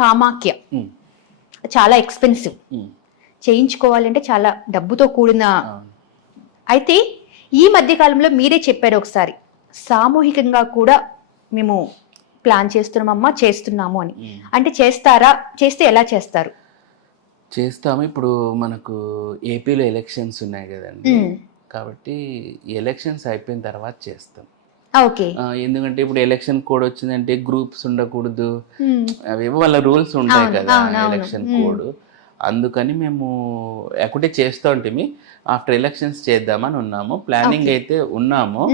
కామాఖ్య. చాలా ఎక్స్పెన్సివ్ చేయించుకోవాలంటే చాలా డబ్బుతో కూడిన. అయితే ఈ మధ్య కాలంలో మీరే చెప్పారు ఒకసారి సామూహికంగా కూడా మేము ప్లాన్ చేస్తున్నామమ్మా చేస్తున్నాము అని. అంటే చేస్తారా చేస్తే ఎలా చేస్తారు? చేస్తాము. ఇప్పుడు మనకు ఏపీలో ఎలక్షన్స్ ఉన్నాయి కదండి. కాబట్టి ఎలక్షన్స్ అయిపోయిన తర్వాత చేస్తాం. ఎందుకంటే ఇప్పుడు ఎలక్షన్ కోడ్ వచ్చిందంటే గ్రూప్స్ ఉండకూడదు. అవేవో వాళ్ళ రూల్స్ ఉంటాయి కదా. ఎలక్షన్. కోడ్ అందుకని మేము ఒకటే చేస్తూ ఉంటే ఆఫ్టర్ ఎలక్షన్స్ చేద్దామని ఉన్నాము ప్లానింగ్. అయితే ఉన్నాము.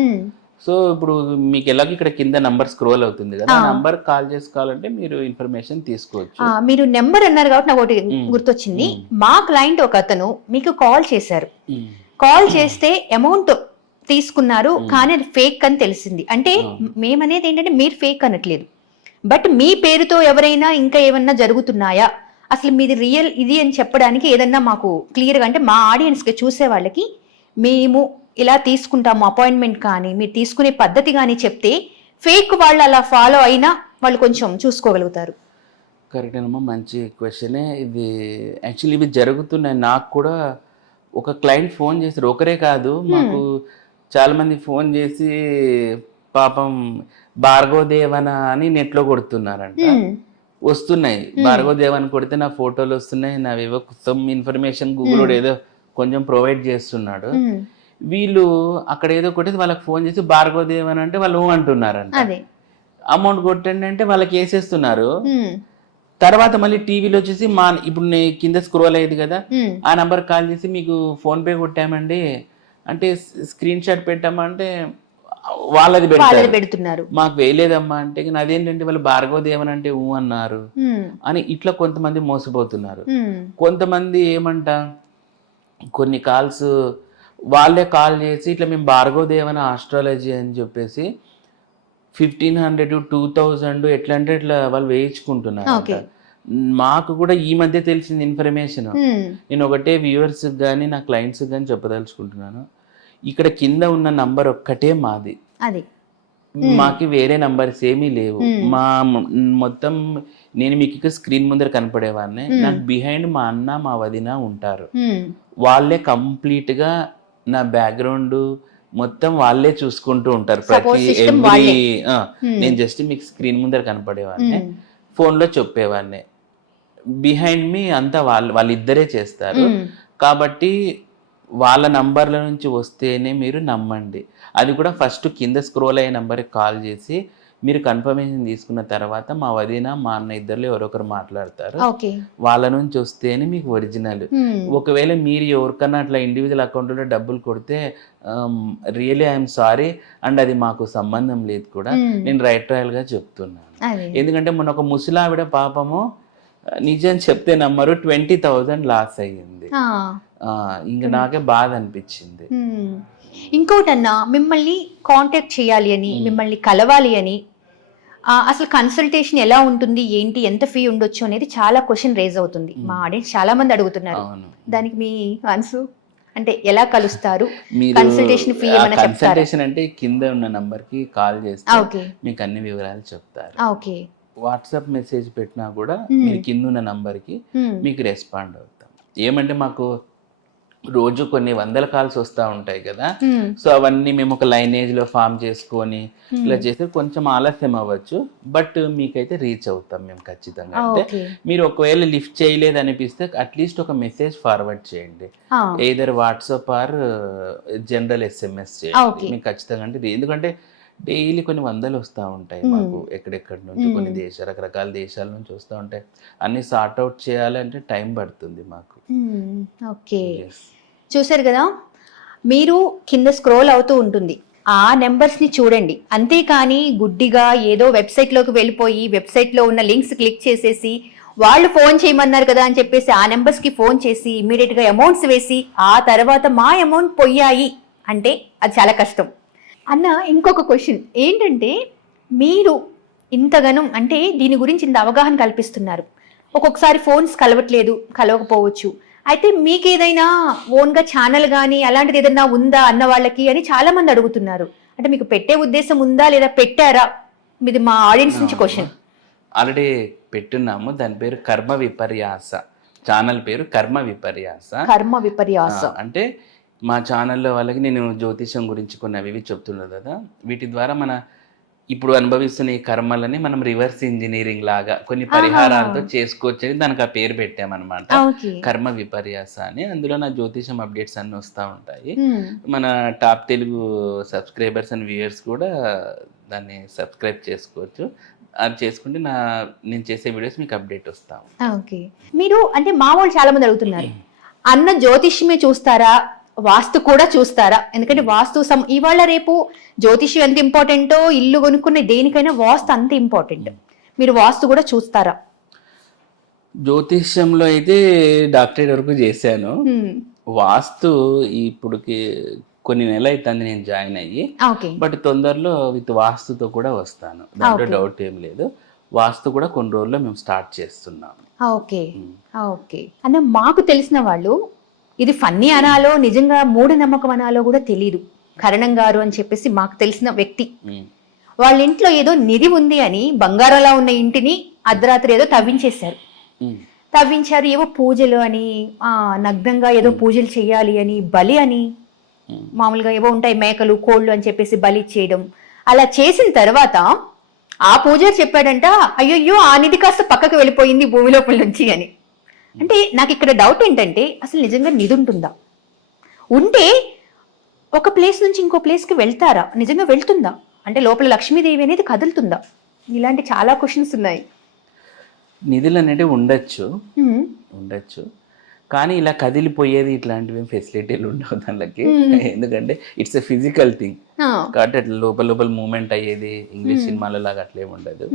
సో ఇప్పుడు మీకు ఎలాగో ఇక్కడ కింద నంబర్ స్క్రోల్ అవుతుంది కదా. నంబర్ కాల్ చేసుకోవాలంటే మీరు ఇన్ఫర్మేషన్ తీసుకోవచ్చు మీరు నెంబర్ అన్నారు కాబట్టి నాకు ఒకటి. గుర్తొచ్చింది. మా క్లయింట్ ఒక అతను మీకు కాల్ చేశారు. కాల్ చేస్తే అమౌంట్ తీసుకున్నారు. కానీ అది ఫేక్ అని తెలిసింది. అంటే. మేమనేది ఏంటంటే మీరు ఫేక్ అనట్లేదు. బట్ మీ పేరుతో ఎవరైనా ఇంకా ఏమన్నా జరుగుతున్నాయా? అసలు మీది రియల్ ఇది అని చెప్పడానికి ఏదన్నా మాకు క్లియర్గా అంటే మా ఆడియన్స్కి చూసే వాళ్ళకి మేము ఇలా తీసుకుంటాము అపాయింట్మెంట్ కానీ మీరు తీసుకునే పద్ధతి కానీ చెప్తే ఫేక్ వాళ్ళు అలా ఫాలో అయినా వాళ్ళు కొంచెం చూసుకోగలుగుతారు. కరెక్ట్ అమ్మా మంచి క్వశ్చనే ఇది యాక్చువల్లీ ఇవి జరుగుతున్నాయి. నాకు కూడా ఒక క్లయింట్ ఫోన్ చేశారు. ఒకరే కాదు మాకు చాలా మంది ఫోన్ చేసి పాపం భార్గవ దేవన అని నెట్లో కొడుతున్నారంట. వస్తున్నాయి భార్గవ దేవన్ కొడితే నా ఫోటోలు వస్తున్నాయి నావేవో సమ్ ఇన్ఫర్మేషన్ గూగుల్ ఏదో కొంచెం ప్రొవైడ్ చేస్తున్నాడు. వీళ్ళు అక్కడ ఏదో కొట్టేసి వాళ్ళకి ఫోన్ చేసి భార్గవ దేవన్ అంటే వాళ్ళు అంటున్నారంట అమౌంట్ కొట్టండి అంటే వాళ్ళకి వేసేస్తున్నారు. తర్వాత మళ్ళీ టీవీలో వచ్చేసి మా ఇప్పుడు నేను కింద స్క్రోల్ అయ్యేది కదా. ఆ నంబర్ కాల్ చేసి మీకు ఫోన్ పే కొట్టామండి అంటే స్క్రీన్ షాట్ పెట్టామంటే వాళ్ళది వాళ్ళది పెడుతున్నారు మాకు వేయలేదమ్మా అంటే "ఇక అదేంటంటే వాళ్ళు భార్గవ దేవన్ అంటే ఊ అన్నారు. అని ఇట్లా కొంతమంది మోసపోతున్నారు. కొంతమంది ఏమంట కొన్ని కాల్స్ వాళ్ళే కాల్ చేసి ఇట్లా మేము భార్గవ దేవన ఆస్ట్రాలజీ అని చెప్పేసి ఫిఫ్టీన్ హండ్రెడ్ టూ థౌజండ్ ఎట్లా అంటే ఇట్లా వాళ్ళు వేయించుకుంటున్నారు. మాకు కూడా ఈ మధ్య తెలిసింది ఇన్ఫర్మేషన్. నేను ఒకటే వ్యూవర్స్ కానీ నా క్లయింట్స్ కానీ చెప్పదలుచుకుంటున్నాను ఇక్కడ కింద ఉన్న నంబర్ ఒక్కటే మాది అది మాకి వేరే నంబర్స్ ఏమీ లేవు. మా మొత్తం నేను మీకు ఇక్కడ స్క్రీన్ ముందర కనపడేవాడిని. నాకు బిహైండ్ మా అన్న మా వదిన ఉంటారు. వాళ్ళే కంప్లీట్గా నా బ్యాక్గ్రౌండ్ మొత్తం వాళ్ళే చూసుకుంటూ ఉంటారు ప్రతి ఎవ్రీ. నేను జస్ట్ మీకు స్క్రీన్ ముందర కనపడేవాడిని. ఫోన్లో చెప్పేవాడిని బిహైండ్ మీ అంతా వాళ్ళు వాళ్ళిద్దరే చేస్తారు. కాబట్టి వాళ్ళ నంబర్ల నుంచి వస్తేనే మీరు నమ్మండి. అది కూడా ఫస్ట్ కింద స్క్రోల్ అయ్యే నంబర్కి కాల్ చేసి మీరు కన్ఫర్మేషన్ తీసుకున్న తర్వాత మా వదిన మా అన్న ఇద్దరు ఎవరొకరు మాట్లాడతారు. వాళ్ళ నుంచి వస్తేనే మీకు ఒరిజినల్. ఒకవేళ మీరు ఎవరికన్నా అట్లా ఇండివిజువల్ అకౌంట్లో డబ్బులు కొడితే రియలీ ఐఎమ్ సారీ అండ్ అది మాకు సంబంధం లేదు కూడా. నేను రైట్ రాయల్గా చెప్తున్నాను. ఎందుకంటే మొన్న ఒక ముసలావిడ పాపము నిజం చెప్తే నమ్మరు ట్వంటీ థౌజండ్ లాస్ అయ్యింది. ఇంకా నాకే బాధ అనిపించింది. ఇంకోటన్నా మిమ్మల్ని కాంటాక్ట్ చేయాలి అని. మిమ్మల్ని కలవాలి అని అసలు కన్సల్టేషన్ ఎలా ఉంటుంది ఏంటి ఎంత ఫీ ఉండొచ్చు అనేది చాలా క్వశ్చన్ రేజ్ అవుతుంది. మా ఆడియన్స్ చాలా మంది అడుగుతున్నారు దానికి మీ ఆన్సర్ అంటే ఎలా కలుస్తారు Consultation fee ఏమైనా? కన్సల్టేషన్ అంటే కింద ఉన్న నంబర్కి కాల్ చేస్తే మీకు అన్ని వివరాలు చెప్తారు ఓకే వాట్సాప్ మెసేజ్ పెట్టినా కూడా. మీరు కింద ఉన్న నంబర్కి. మీకు రెస్పాండ్ అవుతాం ఏమంటే మాకు రోజు కొన్ని వందల కాల్స్ వస్తూ ఉంటాయి కదా. సో అవన్నీ మేము ఒక లైనేజ్లో ఫామ్ చేసుకొని. ఇలా చేస్తే కొంచెం ఆలస్యం అవ్వచ్చు. బట్ మీకైతే రీచ్ అవుతాం మేము ఖచ్చితంగా. అంటే మీరు ఒకవేళ లిఫ్ట్ చేయలేదు అనిపిస్తే అట్లీస్ట్ ఒక మెసేజ్ ఫార్వర్డ్ చేయండి. Either WhatsApp or general SMS చేయండి. మీకు ఖచ్చితంగా అంటే ఎందుకంటే డైలీ కొన్ని వందలు వస్తూ ఉంటాయి. మాకు ఎక్కడెక్కడి నుంచి కొన్ని. దేశాలు రకరకాల దేశాల నుంచి వస్తూ ఉంటాయి అన్ని సార్ట్ అవుట్ చేయాలంటే టైం పడుతుంది మాకు. ఓకే. చూసారు కదా మీరు కింద స్క్రోల్ అవుతూ ఉంటుంది ఆ నెంబర్స్ని చూడండి అంతేకాని గుడ్డిగా ఏదో వెబ్సైట్లోకి వెళ్ళిపోయి వెబ్సైట్లో ఉన్న లింక్స్ క్లిక్ చేసేసి వాళ్ళు ఫోన్ చేయమన్నారు కదా అని చెప్పేసి ఆ నెంబర్స్కి ఫోన్ చేసి ఇమీడియట్గా అమౌంట్స్ వేసి ఆ తర్వాత మా అమౌంట్ పోయాయి అంటే అది చాలా కష్టం అన్న ఇంకొక క్వశ్చన్ ఏంటంటే మీరు ఇంతగానం అంటే దీని గురించి ఇంత అవగాహన కల్పిస్తున్నారు. ఒక్కొక్కసారి ఫోన్స్ కలవట్లేదు కలవకపోవచ్చు. అయితే మీకు ఏదైనా ఓన్గా ఛానల్ కానీ అలాంటిది ఏదైనా ఉందా అన్న వాళ్ళకి అని చాలా మంది అడుగుతున్నారు. అంటే మీకు పెట్టే ఉద్దేశం ఉందా లేదా పెట్టారా? ఇది మా ఆడియన్స్ నుంచి క్వశ్చన్ ఆల్రెడీ పెట్టున్నాము. దాని పేరు కర్మ విపర్యాస. ఛానల్ పేరు కర్మ విపర్యాస. కర్మ విపర్యాస. అంటే మా ఛానల్లో వాళ్ళకి నేను జ్యోతిషం గురించి కొన్ని అవి చెప్తున్నాను కదా వీటి ద్వారా మన ఇప్పుడు అనుభవిస్తున్న ఈ కర్మలని మనం రివర్స్ ఇంజనీరింగ్ లాగా కొన్ని పరిహారాలతో చేసుకోవచ్చు అని దానికి ఆ పేరు పెట్టామన్నమాట. కర్మ విపర్యాస అని. అందులో నా జ్యోతిషం అప్డేట్స్ అన్ని వస్తూ ఉంటాయి. మన top Telugu subscribers and viewers కూడా దాన్ని సబ్స్క్రైబ్ చేసుకోవచ్చు. అది చేసుకుంటే నా నేను చేసే వీడియోస్ మీకు అప్డేట్ వస్తాం ఓకే. మీరు అంటే మా వాళ్ళు చాలా మంది అడుగుతున్నారు అన్న జ్యోతిష్యమే చూస్తారా? వాస్తు కూడా చూస్తారా? ఎందుకంటే వాస్తు సం ఇవాళ రేపు జ్యోతిష్యం ఎంత ఇంపార్టెంటో ఇల్లు కొనుక్కునే దేనికైనా వాస్తు అంత ఇంపార్టెంట్. మీరు వాస్తు కూడా చూస్తారా? జ్యోతిష్యంలో అయితే డాక్టరేట్ వరకు చేశాను. వాస్తు ఇప్పుడుకి కొన్ని నెలలు అవుతుంది నేను జాయిన్ అయ్యి. బట్ తొందరలో విత్ వాస్తుతో కూడా వస్తాను. దాంట్లో. డౌట్ ఏం లేదు. వాస్తు కూడా కొన్ని రోజుల్లో మేము స్టార్ట్ చేస్తున్నాం. ఓకే. ఓకే. అన్న మాకు తెలిసిన వాళ్ళు ఇది ఫన్నీ అనాలో నిజంగా మూఢనమ్మకం అనాలో కూడా తెలియదు కరణం గారు అని చెప్పేసి మాకు తెలిసిన వ్యక్తి. వాళ్ళ ఇంట్లో ఏదో నిధి ఉంది అని బంగారంలా ఉన్న ఇంటిని అర్ధరాత్రి ఏదో తవ్వించేశారు. తవ్వించారు ఏవో పూజలు అని ఆ, నగ్నంగా ఏదో పూజలు చేయాలి అని బలి అని. మామూలుగా ఏవో ఉంటాయి మేకలు కోళ్ళు అని చెప్పేసి బలి చేయడం. అలా చేసిన తర్వాత ఆ పూజారి చెప్పాడంట అయ్యయ్యో ఆ నిధి కాస్త పక్కకు వెళ్ళిపోయింది భూమి లోపల నుంచి అని. అంటే నాకు ఇక్కడ డౌట్ ఏంటంటే అసలు నిజంగా నిధి ఉంటుందా ఉంటే ఒక ప్లేస్ నుంచి ఇంకో ప్లేస్కి వెళ్తారా? నిజంగా వెళ్తుందా? అంటే లోపల లక్ష్మీదేవి అనేది కదులుతుందా? ఇలాంటి చాలా క్వశ్చన్స్ ఉన్నాయి. నిధులు అనేటివి ఉండొచ్చు. హ్మ్. ఉండొచ్చు. కానీ ఇలా కదిలిపోయేది ఇట్లాంటివి ఫెసిలిటీలు ఉండవు దానికి ఎందుకంటే ఇట్స్ ఎ ఫిజికల్ థింగ్. కాబట్టి అట్లా లోపల లోపల మూమెంట్ అయ్యేది ఇంగ్లీష్ సినిమాలో లాగా అట్లేం ఉండదు.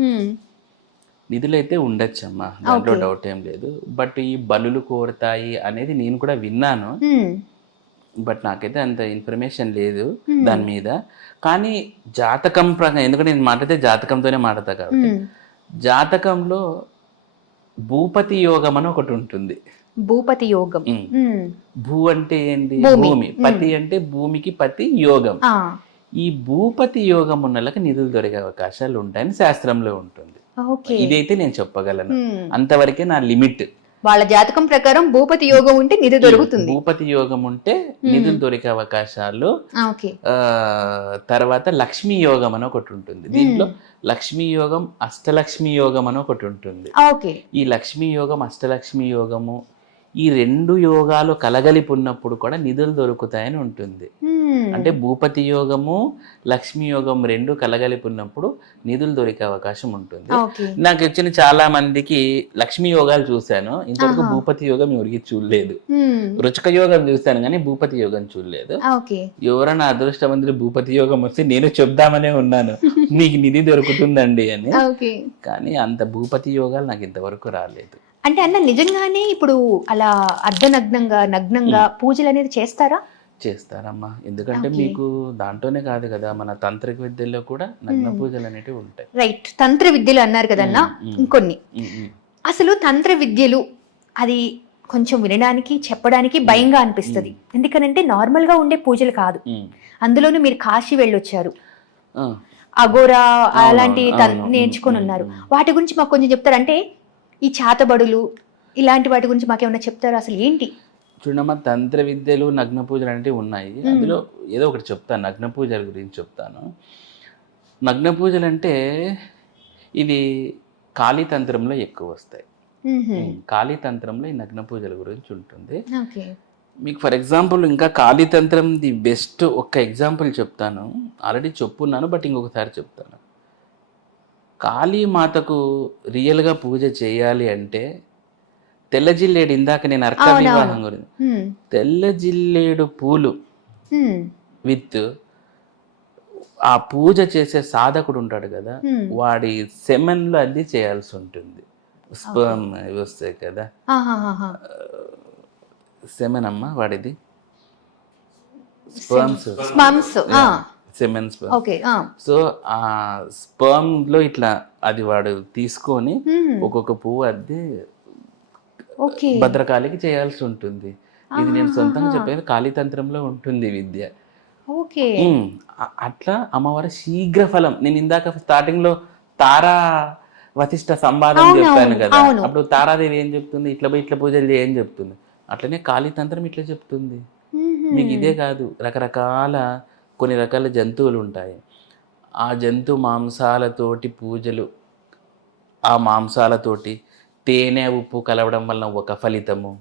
హ్మ్. నిధులు అయితే ఉండొచ్చమ్మా దాంట్లో. డౌట్ ఏం లేదు బట్ ఈ బలులు కోరుతాయి అనేది నేను కూడా విన్నాను. బట్ నాకైతే అంత ఇన్ఫర్మేషన్ లేదు దాని మీద కానీ జాతకం ప్రకారం ఎందుకంటే నేను మాట్లాడితే జాతకంతోనే మాట్లాడతా కాబట్టి. జాతకంలో భూపతి యోగం అని ఒకటి ఉంటుంది భూపతి యోగం. భూ అంటే ఏంటి భూమి. పతి అంటే భూమికి పతి యోగం. ఈ భూపతి యోగం ఉన్నలకు నిధులు దొరికే అవకాశాలు ఉంటాయని శాస్త్రంలో ఉంటుంది. ఓకే. ఇదైతే నేను చెప్పగలను. అంతవరకే నా లిమిట్. వాళ్ళ జాతకం ప్రకారం భూపతి యోగం ఉంటే నిధి దొరుకుతుంది. భూపతి యోగం ఉంటే నిధులు దొరికే అవకాశాలు తర్వాత లక్ష్మీ యోగం అని ఒకటి ఉంటుంది. దీంట్లో లక్ష్మీ యోగం అష్టలక్ష్మి యోగం అని ఒకటి ఉంటుంది. ఈ లక్ష్మీ యోగం అష్టలక్ష్మి యోగము ఈ రెండు యోగాలు కలగలిపి ఉన్నప్పుడు కూడా నిధులు దొరుకుతాయని ఉంటుంది. అంటే భూపతి యోగము లక్ష్మీ యోగం రెండు కలగలిపి ఉన్నప్పుడు నిధులు దొరికే అవకాశం ఉంటుంది. నాకు వచ్చిన చాలా మందికి లక్ష్మీ యోగాలు చూశాను. ఇంతవరకు భూపతి యోగం ఎవరికి చూడలేదు. రుచక యోగం చూశాను కానీ భూపతి యోగం చూడలేదు. ఎవరైనా అదృష్టవంతులు భూపతి యోగం వస్తే నేను చెప్దామనే ఉన్నాను. నీకు నిధి దొరుకుతుందండి అని. కానీ అంత భూపతి యోగాలు నాకు ఇంతవరకు రాలేదు. అంటే అన్న నిజంగానే ఇప్పుడు అలా అర్ధనగ్నంగా నగ్నంగా పూజలు అనేది చేస్తారా? చేస్తారమ్మా. ఎందుకంటే. మీకు దాంట్లోనే కాదు కదా మన తాంత్రిక విద్యల్లో కూడా నగ్న పూజలు అనేటివి ఉంటాయి. రైట్. తంత్ర విద్యలు అన్నారు కదన్న. ఇంకొన్ని. అసలు తంత్ర విద్యలు అది కొంచెం వినడానికి చెప్పడానికి భయంగా అనిపిస్తుంది. ఎందుకనంటే నార్మల్గా ఉండే పూజలు కాదు. అందులోనూ మీరు కాశీ వెళ్ళొచ్చారు. అగోరా అలాంటి. నేర్చుకొని ఉన్నారు. వాటి గురించి మాకు కొంచెం చెప్తారు? అంటే ఈ చాతబడులు ఇలాంటి వాటి గురించి మాకేమైనా చెప్తారా? అసలు ఏంటి? చూడమ్మా తంత్ర విద్యలు నగ్న పూజలు అనేవి ఉన్నాయి. అందులో ఏదో ఒకటి చెప్తాను నగ్న పూజల గురించి చెప్తాను. నగ్న పూజలు అంటే ఇది కాళీ తంత్రంలో ఎక్కువ వస్తాయి. మ్మ్హ్మ్. కాళీ తంత్రంలో ఈ నగ్న పూజల గురించి ఉంటుంది. మీకు ఫర్ ఎగ్జాంపుల్ ఇంకా కాళీ తంత్రం ది బెస్ట్ ఒక్క ఎగ్జాంపుల్ చెప్తాను. ఆల్రెడీ చెప్పున్నాను బట్ ఇంకొకసారి చెప్తాను. కాళీ మాతకు రియల్గా పూజ చేయాలి అంటే తెల్ల జిల్లేడు ఇందాక నేను అర్క అవునవును. వివాహం గురించి. తెల్ల జిల్లేడు పూలు. విత్ ఆ పూజ చేసే సాధకుడు ఉంటాడు కదా. వాడి సెమెన్లో అది చేయాల్సి ఉంటుంది స్పర్మ్ వస్తాయి కదా. సెమెన్ అమ్మ వాడిది స్పర్మ్స్ స్పమ్స్ ఆ, సెమెన్ స్పర్మ్ ఓకే. సో ఆ స్పర్మ్లో ఇట్లా అది వాడు తీసుకొని మ్మ్. ఒక్కొక్క పువ్వు అద్ది భద్రకాళికి చేయాల్సి ఉంటుంది. ఇది నేను సొంతంగా చెప్పేది కాళీతంత్రంలో ఉంటుంది విద్య. ఓకే అ- అట్లా అమ్మవారి శీఘ్ర ఫలం. నేను ఇందాక స్టార్టింగ్లో తారా వశిష్ట సంవాదం అవును, కదా. అప్పుడు తారాదేవి ఏం చెప్తుంది? ఇట్లా పోయి ఇట్లా పూజలు చేయని చెప్తుంది. అట్లనే కాళీతంత్రం ఇట్లా చెప్తుంది. మీకు ఇదే కాదు. రకరకాల కొన్ని రకాల జంతువులు ఉంటాయి ఆ జంతు మాంసాలతోటి పూజలు ఆ మాంసాలతోటి తేనె ఉప్పు కలవడం వలన ఒక ఫలితము.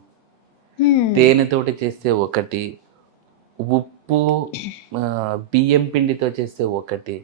తేనెతోటి చేస్తే ఒకటి ఉప్పు బియ్యం పిండితో చేస్తే ఒకటి